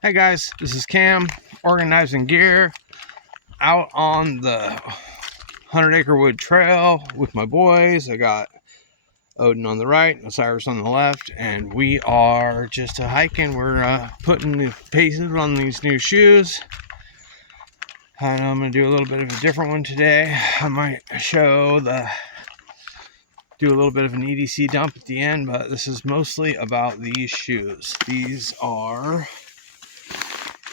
Hey guys, this is Cam, organizing gear out on the 100 Acre Wood Trail with my boys. I got Odin on the right, Osiris on the left, and we are just hiking. We're putting the paces on these new shoes. And I'm going to do a little bit of a different one today. I might do a little bit of an EDC dump at the end, but this is mostly about these shoes. These are,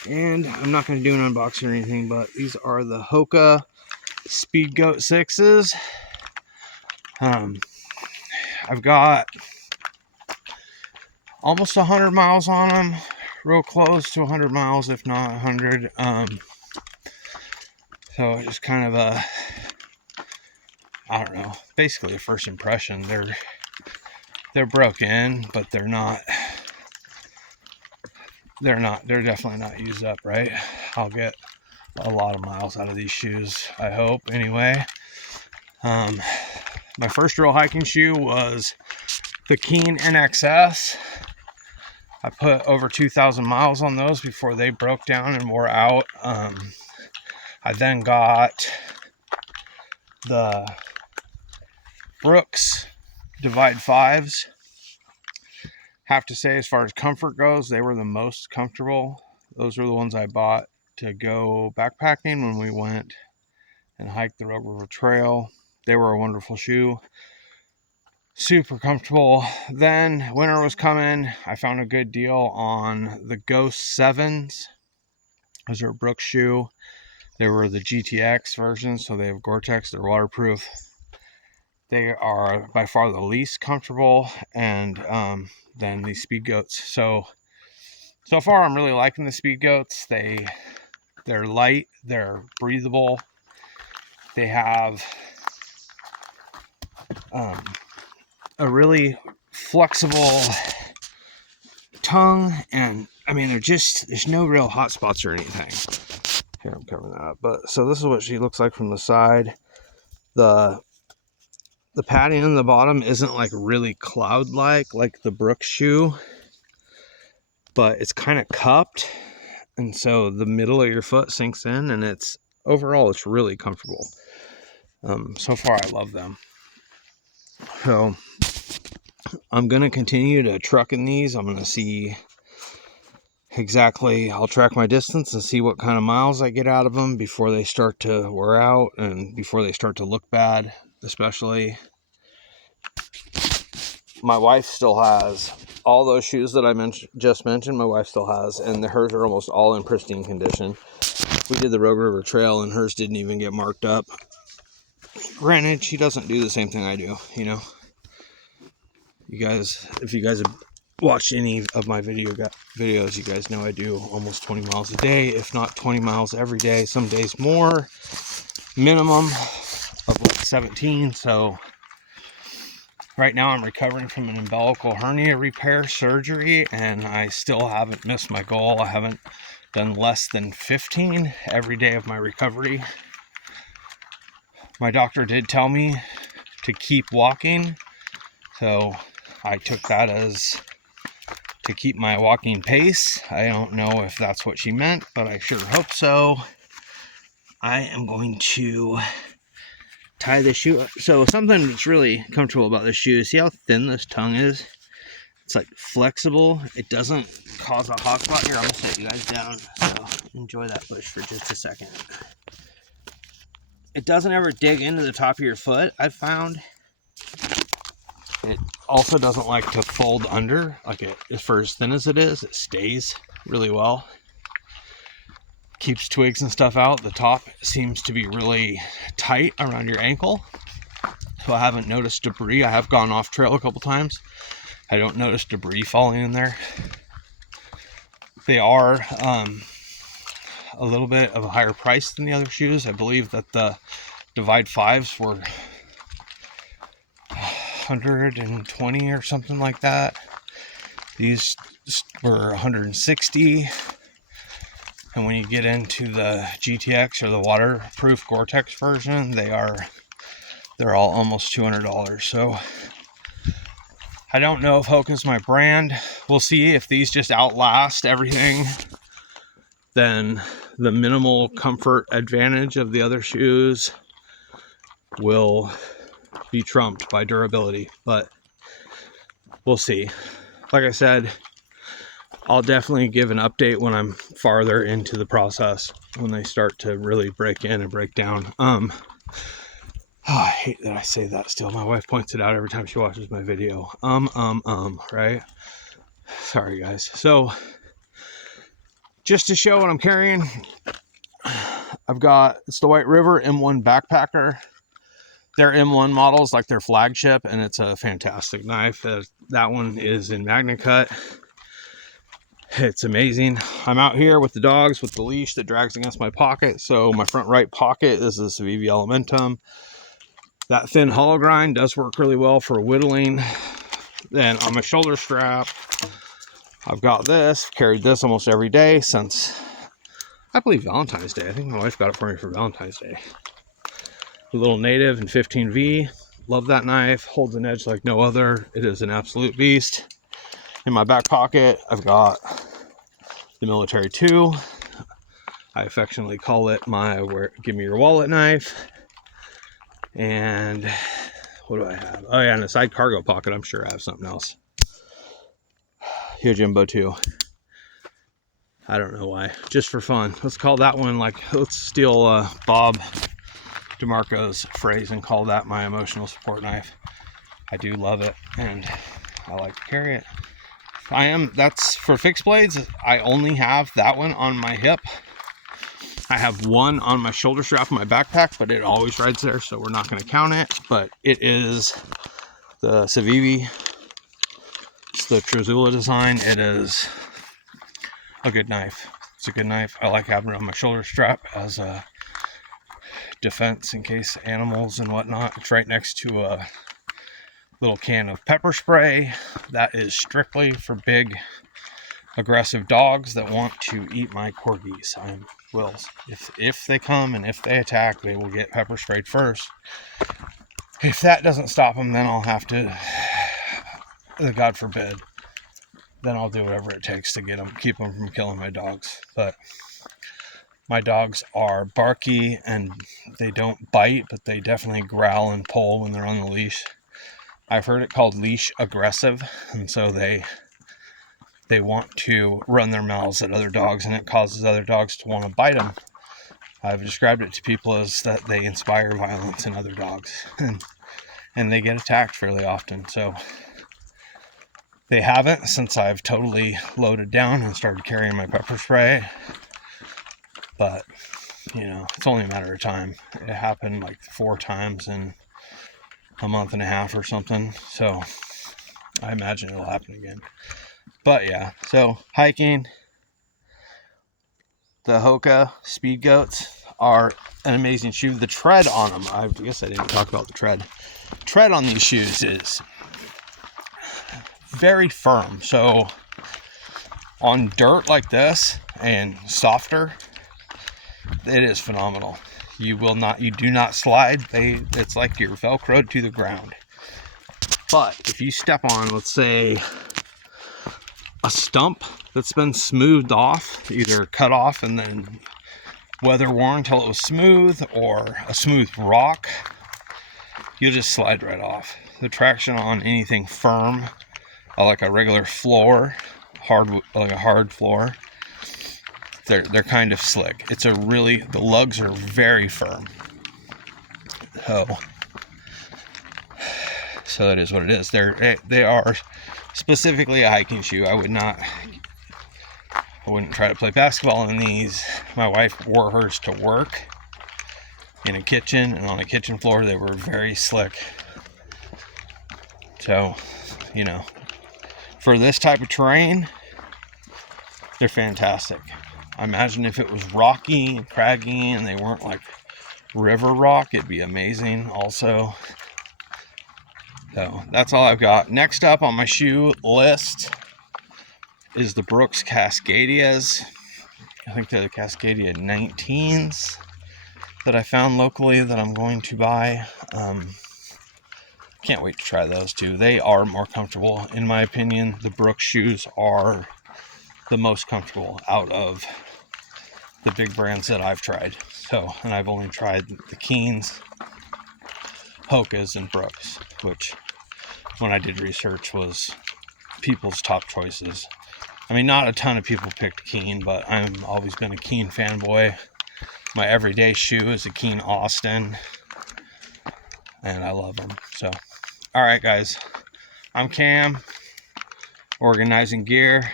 and I'm not going to do an unboxing or anything, but these are the Hoka Speedgoat 6s. I've got almost 100 miles on them, real close to 100 miles, if not 100. So just kind of a, I don't know, basically a first impression. They're broken, but they're definitely not used up, right? I'll get a lot of miles out of these shoes, I hope, anyway. My first real hiking shoe was the Keen NXS. I put over 2,000 miles on those before they broke down and wore out. I then got the Brooks Divide 5s. Have to say, as far as comfort goes, they were the most comfortable. Those were the ones I bought to go backpacking when we went and hiked the Rogue River Trail. They were a wonderful shoe. Super comfortable. Then winter was coming. I found a good deal on the Ghost 7s. Those are a Brooks shoe. They were the GTX version, so they have Gore-Tex. They're waterproof. They are by far the least comfortable, and then the Speedgoats. So far I'm really liking the Speedgoats. They're light, they're breathable. They have a really flexible tongue, and I mean, there's no real hot spots or anything. Here, I'm covering that up. But so this is what she looks like from the side. The padding on the bottom isn't like really cloud-like like the Brooks shoe, but it's kind of cupped, and so the middle of your foot sinks in, and it's really comfortable. So far I love them. So I'm gonna continue to truck in these. I'm gonna see exactly, I'll track my distance and see what kind of miles I get out of them before they start to wear out and before they start to look bad. Especially, my wife still has all those shoes that I just mentioned. My wife still has, and hers are almost all in pristine condition. We did the Rogue River Trail, and hers didn't even get marked up. Granted, she doesn't do the same thing I do, you know. If you guys have watched any of my videos, you guys know I do almost 20 miles a day, if not 20 miles every day, some days more, minimum of like 17. So right now I'm recovering from an umbilical hernia repair surgery, and I still haven't missed my goal. I haven't done less than 15 every day of my recovery. My doctor did tell me to keep walking, so I took that as to keep my walking pace. I don't know if that's what she meant, but I sure hope so. I am going to tie this shoe up. So something that's really comfortable about this shoe, see how thin this tongue is? It's like flexible. It doesn't cause a hot spot. Here, I'm gonna set you guys down, so enjoy that push for just a second. It doesn't ever dig into the top of your foot, I've found. It also doesn't like to fold under, for as thin as it is, it stays really well. Keeps twigs and stuff out. The top seems to be really tight around your ankle, so I haven't noticed debris. I have gone off trail a couple times. I don't notice debris falling in there. They are a little bit of a higher price than the other shoes. I believe that the Divide 5s were 120 or something like that. These were 160. And when you get into the GTX or the waterproof Gore-Tex version, they're all almost $200. So I don't know if Hoka's my brand. We'll see if these just outlast everything then the minimal comfort advantage of the other shoes will be trumped by durability. But we'll see. Like I said, I'll definitely give an update when I'm farther into the process, when they start to really break in and break down. Oh, I hate that I say that still. My wife points it out every time she watches my video. Right? Sorry, guys. So, just to show what I'm carrying, I've got, it's the White River M1 backpacker. They're M1 models, like their flagship, and it's a fantastic knife. That one is in Magna Cut. It's amazing. I'm out here with the dogs with the leash that drags against my pocket. So my front right pocket is the Civivi Elementum. That thin hollow grind does work really well for whittling. Then on my shoulder strap, I've got this. Carried this almost every day since, I believe, Valentine's Day. I think my wife got it for me for Valentine's Day. A little Native in 15V. Love that knife. Holds an edge like no other. It is an absolute beast. In my back pocket, I've got the Military 2. I affectionately call it my give me your wallet knife. And what do I have? Oh yeah, in a side cargo pocket, I'm sure I have something else. Yojimbo 2. I don't know why, just for fun. Let's call that one, like, let's steal Bob DeMarco's phrase and call that my emotional support knife. I do love it, and I like to carry it. That's for fixed blades. I only have that one on my hip. I have one on my shoulder strap in my backpack, but it always rides there, so we're not going to count it. But it is the Civivi. It's the Trezula design. It is a good knife. It's a good knife. I like having it on my shoulder strap as a defense in case animals and whatnot. It's right next to a little can of pepper spray that is strictly for big aggressive dogs that want to eat my corgis. I will, if they come and if they attack, they will get pepper sprayed first. If that doesn't stop them, then I'll have to, God forbid, then I'll do whatever it takes to keep them from killing my dogs. But my dogs are barky and they don't bite, but they definitely growl and pull when they're on the leash. I've heard it called leash aggressive, and so they want to run their mouths at other dogs, and it causes other dogs to want to bite them. I've described it to people as that they inspire violence in other dogs, and they get attacked fairly often. So they haven't since I've totally loaded down and started carrying my pepper spray. But, it's only a matter of time. It happened like 4 times in a month and a half or something. So I imagine it'll happen again. But yeah, so hiking, the Hoka Speedgoats are an amazing shoe. The tread on them, I guess I didn't talk about the tread. Tread on these shoes is very firm. So on dirt like this and softer, it is phenomenal. You do not slide. It's like you're Velcroed to the ground. But if you step on, let's say, a stump that's been smoothed off, either cut off and then weather worn till it was smooth, or a smooth rock, you'll just slide right off. The traction on anything firm, like a regular floor, like a hard floor, they're kind of slick. The lugs are very firm. So it is what it is. They are specifically a hiking shoe. I wouldn't try to play basketball in these. My wife wore hers to work in a kitchen, and on a kitchen floor they were very slick. So, for this type of terrain, they're fantastic. I imagine if it was rocky and craggy and they weren't like river rock, it'd be amazing also. So that's all I've got. Next up on my shoe list is the Brooks Cascadias. I think they're the Cascadia 19s that I found locally that I'm going to buy. Can't wait to try those too. They are more comfortable. In my opinion, the Brooks shoes are the most comfortable out of the big brands that I've tried. So, and I've only tried the Keens, Hokas, and Brooks, which when I did research was people's top choices. I mean, not a ton of people picked Keen, but I've always been a Keen fanboy. My everyday shoe is a Keen Austin, and I love them. So, all right, guys, I'm Cam, organizing gear.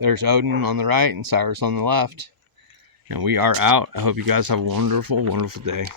There's Odin on the right and Cyrus on the left, and we are out. I hope you guys have a wonderful, wonderful day.